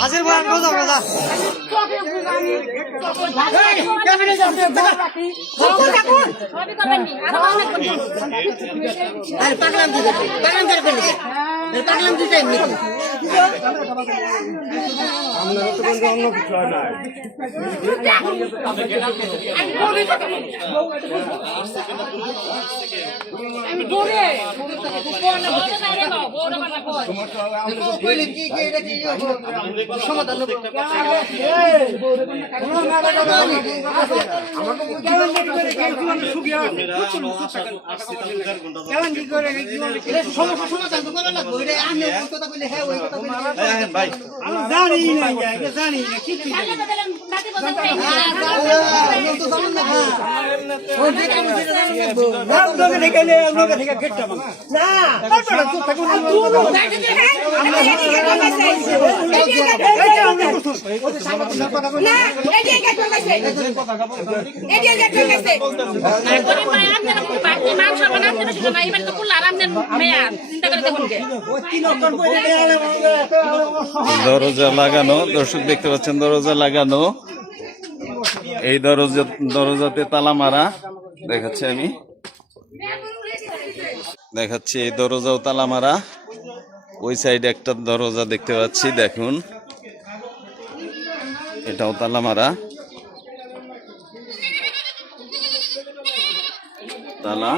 হাজির বয়ান কথা কথা পাগলাম কি পাগলাম করে ফেলেছে পাগলাম দিতে আপনারা তো কিন্তু অন্য কিছু হয় না আমি ডরে সমাধান জানি না জানি না কি দরজা লাগানো, দর্শক দেখতে পাচ্ছেন দরজা লাগানো, এই দরজাতে তালা মারা দেখাচ্ছি আমি, দেখাচ্ছি এই দরজাও তালা মারা। ওই সাইডে একটা দরজা দেখতে পাচ্ছি, দেখুন এটাও তালা মারা, তালা